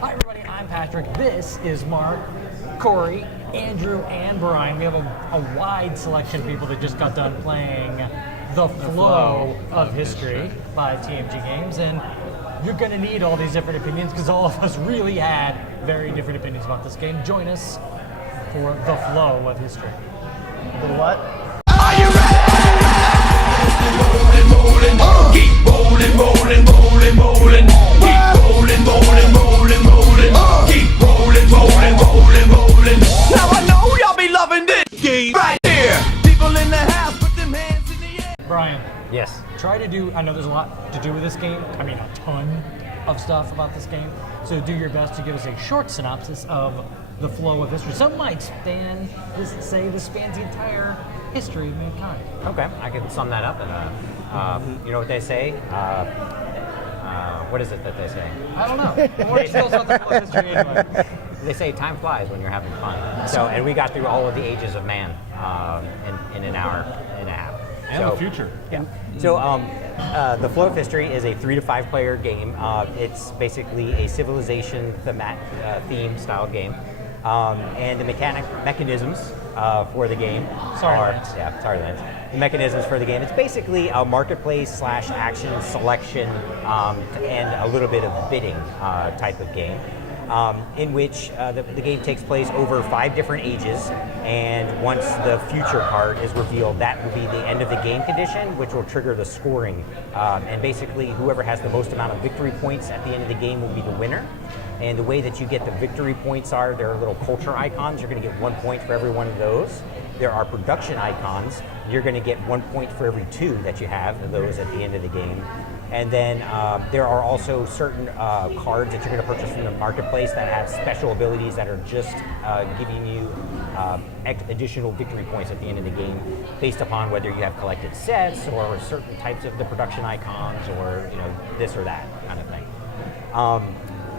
Hi everybody, I'm Patrick. This is Mark, Corey, Andrew, and Brian. We have a wide selection of people that just got done playing The Flow of History by TMG Games, and you're going to need all these different opinions because all of us really had very different opinions about this game. Join us for The Flow of History. The what? Are you ready? Rolling, rolling, keep rolling, rolling, rolling, rolling. Keep rolling, rolling, rolling, rolling. Keep rolling, rolling, rolling, rolling. Now I know y'all be loving this game right here. People in the house, put them hands in the air. Brian, Yes. try to do, I know there's a lot to do with this game. I mean, a ton of stuff about this game. So do your best to give us a short synopsis of The Flow of History. Some might say this spans the entire history of mankind. Okay, I can sum that up. And you know what they say? What is it that they say? I don't know. We're still about The Flow of History anyway. They say time flies when you're having fun. So, and we got through all of the ages of man in an hour and a half. And the future. Yeah. So, The Flow of History is a 3 to 5 player game. It's basically a civilization theme style game. And the mechanisms for the game Lance. sorry, Lance. The mechanisms for the game. It's basically a marketplace / action selection and a little bit of bidding type of game. In which the game takes place over 5 different ages, and once the future card is revealed, that will be the end of the game condition, which will trigger the scoring. And basically, whoever has the most amount of victory points at the end of the game will be the winner. And the way that you get the victory points are, there are little culture icons. You're going to get 1 point for every one of those. There are production icons. You're going to get 1 point for every 2 that you have of those at the end of the game. And then there are also certain cards that you're going to purchase from the marketplace that have special abilities that are just giving you additional victory points at the end of the game, based upon whether you have collected sets or certain types of the production icons, or this or that kind of thing.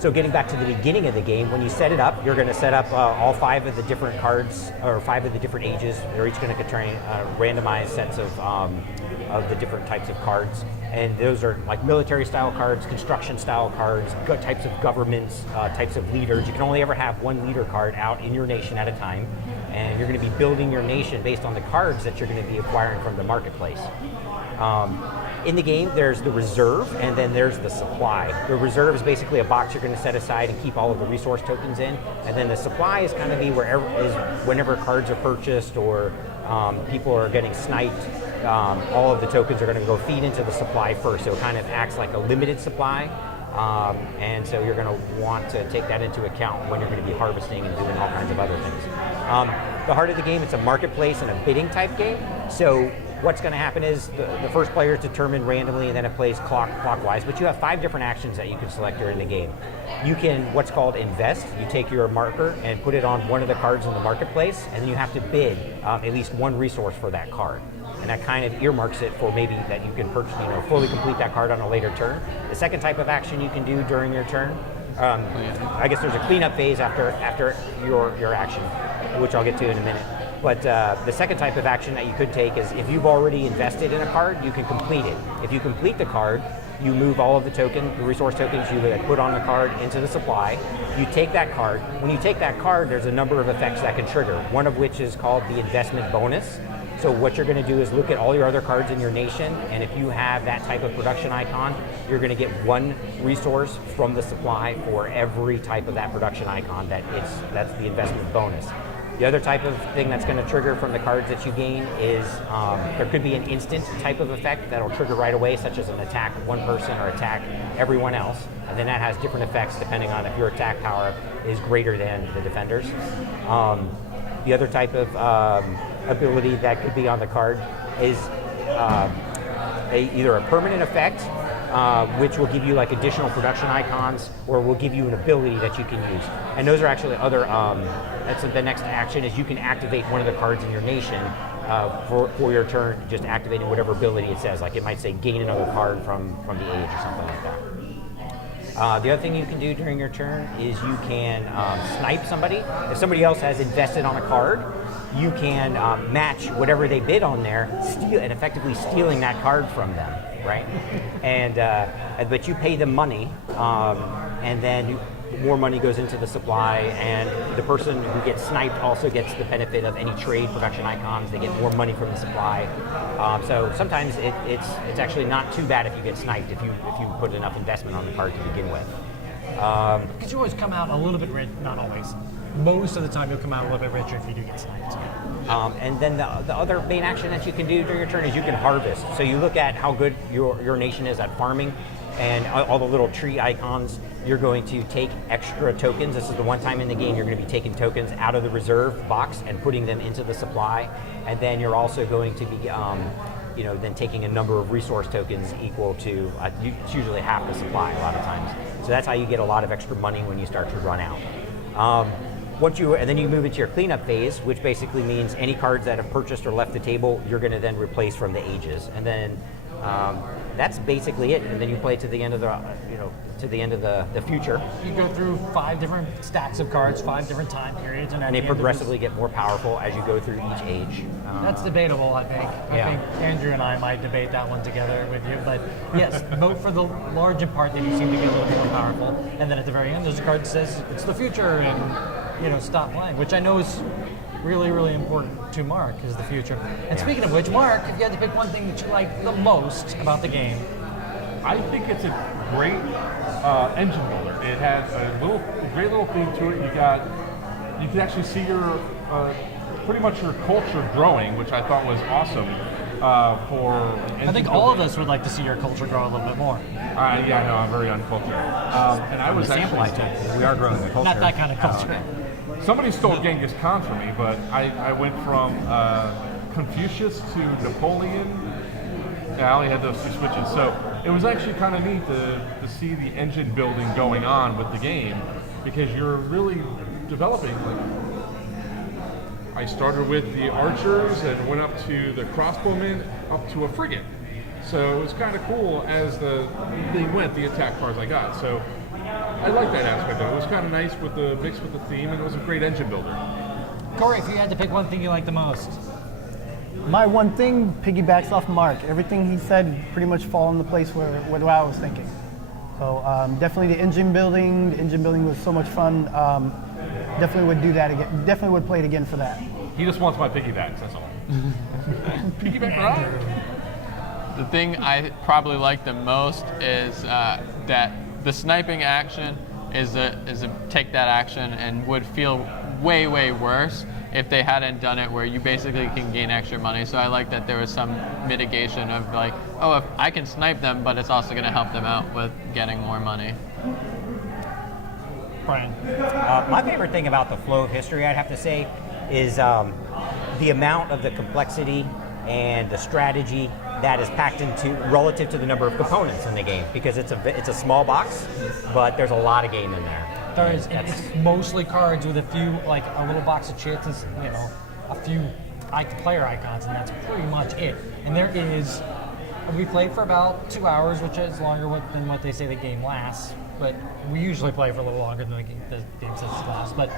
So getting back to the beginning of the game, when you set it up, you're going to set up all 5 of the different cards, or 5 of the different ages. They're each going to contain randomized sets of the different types of cards. And those are like military style cards, construction style cards, types of governments, types of leaders. You can only ever have 1 leader card out in your nation at a time. And you're going to be building your nation based on the cards that you're going to be acquiring from the marketplace. In the game, there's the reserve, and then there's the supply. The reserve is basically a box you're going to set aside and keep all of the resource tokens in, and then the supply is kind of whenever cards are purchased or people are getting sniped. All of the tokens are going to go feed into the supply first, so it kind of acts like a limited supply. And so you're going to want to take that into account when you're going to be harvesting and doing all kinds of other things. The heart of the game, it's a marketplace and a bidding type game. So what's going to happen is the first player is determined randomly, and then it plays clockwise. But you have 5 different actions that you can select during the game. You can what's called invest. You take your marker and put it on one of the cards in the marketplace, and then you have to bid at least 1 resource for that card. And that kind of earmarks it for maybe that you can purchase, fully complete that card on a later turn. The second type of action you can do during your turn, I guess there's a cleanup phase after your action, which I'll get to in a minute. But the second type of action that you could take is if you've already invested in a card, you can complete it. If you complete the card, you move all of the resource tokens you put on the card into the supply. You take that card. When you take that card, there's a number of effects that can trigger, one of which is called the investment bonus. So what you're going to do is look at all your other cards in your nation, and if you have that type of production icon, you're going to get 1 resource from the supply for every type of that production icon. That's the investment bonus. The other type of thing that's going to trigger from the cards that you gain is there could be an instant type of effect that'll trigger right away, such as an attack 1 person or attack everyone else. And then that has different effects depending on if your attack power is greater than the defender's. The other type of ability that could be on the card is either a permanent effect, which will give you like additional production icons, or will give you an ability that you can use. And those are actually other, that's the next action is you can activate one of the cards in your nation for your turn, just activating whatever ability it says. Like it might say gain another card from the age or something like that. The other thing you can do during your turn is you can snipe somebody. If somebody else has invested on a card, you can match whatever they bid on there, and effectively stealing that card from them, right? And but you pay them money, and then more money goes into the supply, and the person who gets sniped also gets the benefit of any trade production icons. They get more money from the supply. So sometimes it's actually not too bad if you get sniped if you put enough investment on the card to begin with. Because you always come out a little bit rich, not always. Most of the time you'll come out a little bit richer if you do get sniped. And then the other main action that you can do during your turn is you can harvest. So you look at how good your nation is at farming, and all the little tree icons. You're going to take extra tokens. This is the one time in the game you're going to be taking tokens out of the reserve box and putting them into the supply. And then you're also going to be, then taking a number of resource tokens equal to, it's usually half the supply a lot of times. So that's how you get a lot of extra money when you start to run out. And then you move into your cleanup phase, which basically means any cards that have purchased or left the table, you're going to then replace from the ages. And then that's basically it. And then you play to the end of the future. You go through 5 different stacks of cards, 5 different time periods, and they progressively get more powerful as you go through each age. That's debatable, I think. I think Andrew and I might debate that one together with you. But yes, vote for the larger part that you seem to get a little bit more powerful. And then at the very end, there's a card that says it's the future and stop playing, which I know is really, really important to Mark, is the future. And speaking of which, Mark, if you had to pick one thing that you like the most about the game. I think it's a great engine builder. It has a great little theme to it. You can actually see your pretty much your culture growing, which I thought was awesome. I think all of us would like to see your culture grow a little bit more. Yeah, no, I'm very uncultured. And I was sample I took, we are growing the culture. Not that kind of culture. Somebody stole Genghis Khan from me, but I went from Confucius to Napoleon. Yeah, I only had those 2 switches. So it was actually kind of neat to see the engine building going on with the game, because you're really developing. I started with the archers and went up to the crossbowmen, up to a frigate. So it was kind of cool as the thing went, the attack cards I got. So I like that aspect of it. It was kind of nice with the mix with the theme, and it was a great engine builder. Corey, if you had to pick one thing you like the most. My one thing piggybacks off Mark. Everything he said pretty much fall into place where I was thinking. So definitely the engine building. The engine building was so much fun. Definitely would do that again. Definitely would play it again for that. He just wants my piggybacks, that's all. Piggyback ride? The thing I probably like the most is that the sniping action is a take that action, and would feel way, way worse if they hadn't done it where you basically can gain extra money. So I like that there was some mitigation of like, oh, if I can snipe them, but it's also going to help them out with getting more money. Brian. My favorite thing about the flow of history, I'd have to say, is the amount of the complexity and the strategy that is packed into relative to the number of components in the game, because it's a small box, but there's a lot of game in there. There is. It's mostly cards with a few, like a little box of chits and a few player icons, and that's pretty much it. And there is. We played for about 2 hours, which is longer than what they say the game lasts. But we usually play for a little longer than the game says it lasts. But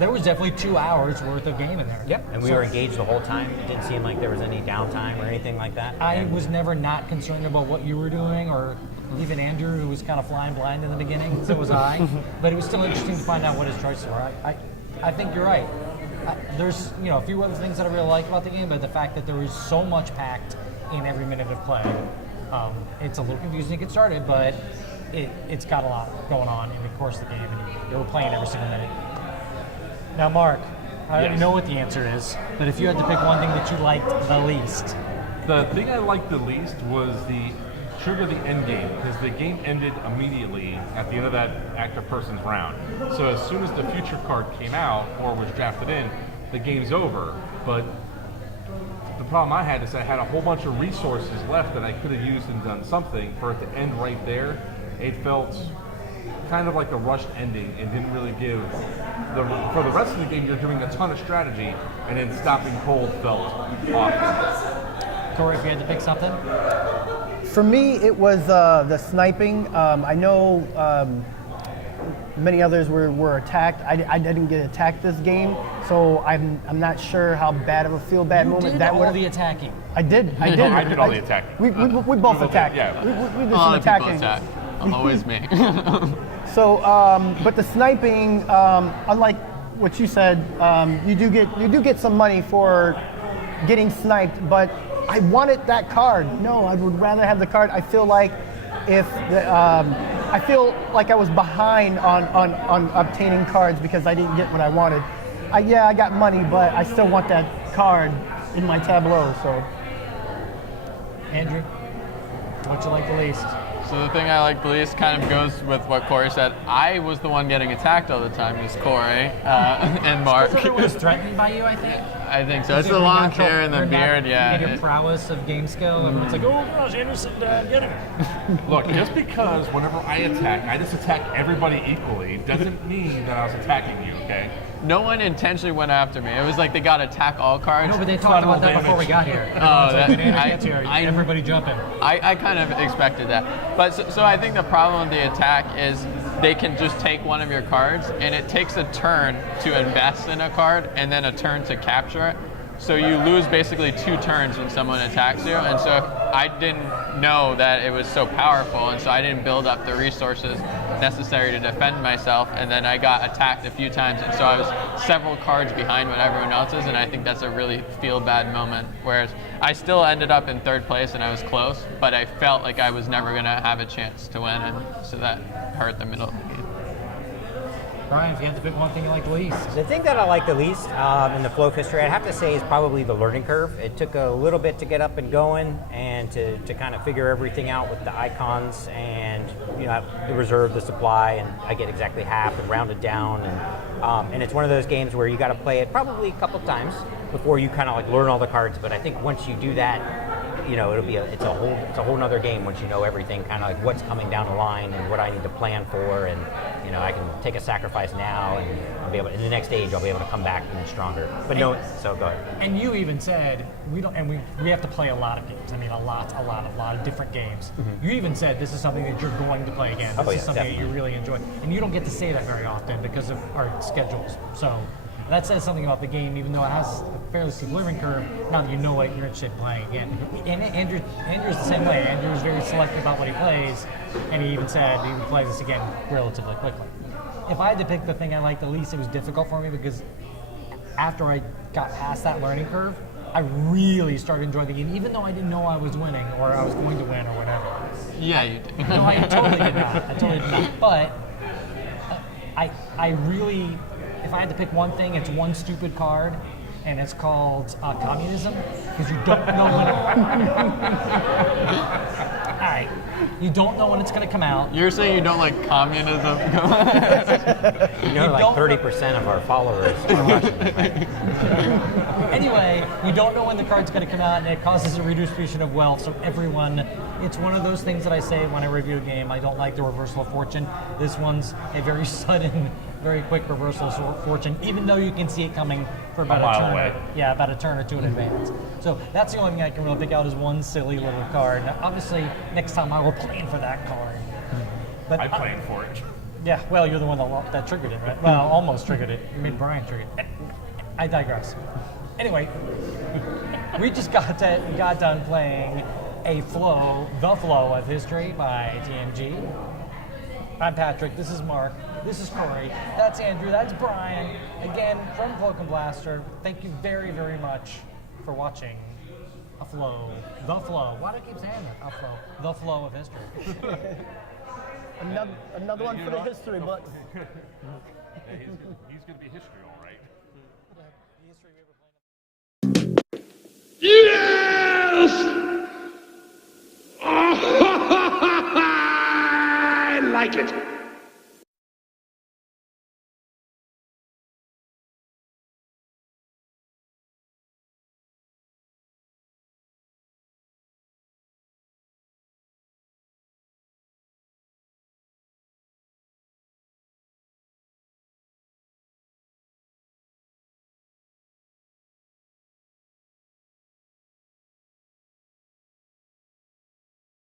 there was definitely 2 hours worth of game in there. Yep, and we were engaged the whole time. It didn't seem like there was any downtime or anything like that. I was never not concerned about what you were doing, or even Andrew, who was kind of flying blind in the beginning. So was I. But it was still interesting to find out what his choices were. I think you're right. There's a few other things that I really like about the game, but the fact that there was so much packed in every minute of play, it's a little confusing to get started, but it's got a lot going on in the course of the game, and you're playing every single minute. Now, Mark, I already know what the answer is, but if you had to pick one thing that you liked the least. The thing I liked the least was the trigger the end game, because the game ended immediately at the end of that active person's round. So as soon as the future card came out or was drafted in, the game's over. But the problem I had is I had a whole bunch of resources left that I could have used and done something. For it to end right there, it felt kind of like a rushed ending and didn't really give for the rest of the game. You're doing a ton of strategy, and then stopping cold felt awesome. Corey, if you had to pick something? For me, it was the sniping. I know many others were attacked. I didn't get attacked this game, so I'm not sure how bad of a feel bad moment that all was. the attacking. I did. I did all the attacking. We both attacked. Yeah. We did A some lot of people attacking. attack. Always me. So, but the sniping, unlike what you said, you do get some money for getting sniped. But I wanted that card. No, I would rather have the card. I feel like I feel like I was behind on obtaining cards because I didn't get what I wanted. I got money, but I still want that card in my tableau. So, Andrew, what you like the least? So the thing I like the least kind of goes with what Corey said. I was the one getting attacked all the time. It was Corey and Mark. Everyone was threatened by you, I think. I think so. It's the long hair and the Your beard, yeah. And your prowess of game skill. Everyone's like, oh gosh, Anderson, get him. Look, just because whenever I attack, I just attack everybody equally, doesn't mean that I was attacking you, okay? No one intentionally went after me. It was like they got attack all cards. No, but they talked about that before we got here. Everybody jumping. I kind of expected that. But so I think the problem with the attack is they can just take one of your cards, and it takes a turn to invest in a card and then a turn to capture it. So you lose basically 2 turns when someone attacks you. And so I didn't know that it was so powerful, and so I didn't build up the resources necessary to defend myself, and then I got attacked a few times, and so I was several cards behind what everyone else is, and I think that's a really feel-bad moment. Whereas I still ended up in 3rd place, and I was close, but I felt like I was never going to have a chance to win, and so that hurt the middle of the game. Brian, if you had to pick one thing you like the least. The thing that I like the least in the flow of history, I'd have to say, is probably the learning curve. It took a little bit to get up and going and to kind of figure everything out with the icons, and the reserve, the supply, and I get exactly half and round it down. And it's one of those games where you got to play it probably a couple times before you kind of like learn all the cards. But I think once you do that, it's a whole nother game once you know everything, kind of like what's coming down the line and what I need to plan for, and I can take a sacrifice now, and I'll be able in the next stage I'll be able to come back even stronger. But so go ahead. And you even said we have to play a lot of games. I mean, a lot of different games. Mm-hmm. You even said this is something that you're going to play again. This is something that you really enjoy, and you don't get to say that very often because of our schedules. So that says something about the game, even though it has a fairly steep learning curve. Now that you know it, you're interested in playing again. And Andrew's the same way. Andrew's very selective about what he plays, and he even said he would play this again relatively quickly. If I had to pick the thing I liked the least, it was difficult for me because after I got past that learning curve, I really started enjoying the game, even though I didn't know I was winning or I was going to win or whatever. Yeah, you did. No, I totally did not. But I really, if I had to pick one thing, it's one stupid card, and it's called communism, because you don't know when all right, you don't know when it's going to come out. You're saying you don't like communism? Like 30% of our followers are Russian, right? Anyway, you don't know when the card's going to come out, and it causes a redistribution of wealth. So it's one of those things that I say when I review a game. I don't like the reversal of fortune. This one's a very sudden, very quick reversal of fortune, even though you can see it coming for about a turn. Away. Yeah, about a turn or two in advance. So that's the only thing I can really pick out is one silly little card. Now, obviously, next time I will plan for that card. But I planned for it. Yeah, well, you're the one that triggered it, right? Well, almost triggered it. You made Brian trigger it. I digress. Anyway, we just got done playing The Flow of History by TMG. I'm Patrick, this is Mark, this is Corey, that's Andrew, that's Brian. Again, from Cloak and Blaster, thank you very, very much for watching The Flow. Why do I keep saying that? The Flow of History. Another one for the history books. Yeah, he's going to be history, all right. Yes! I like it.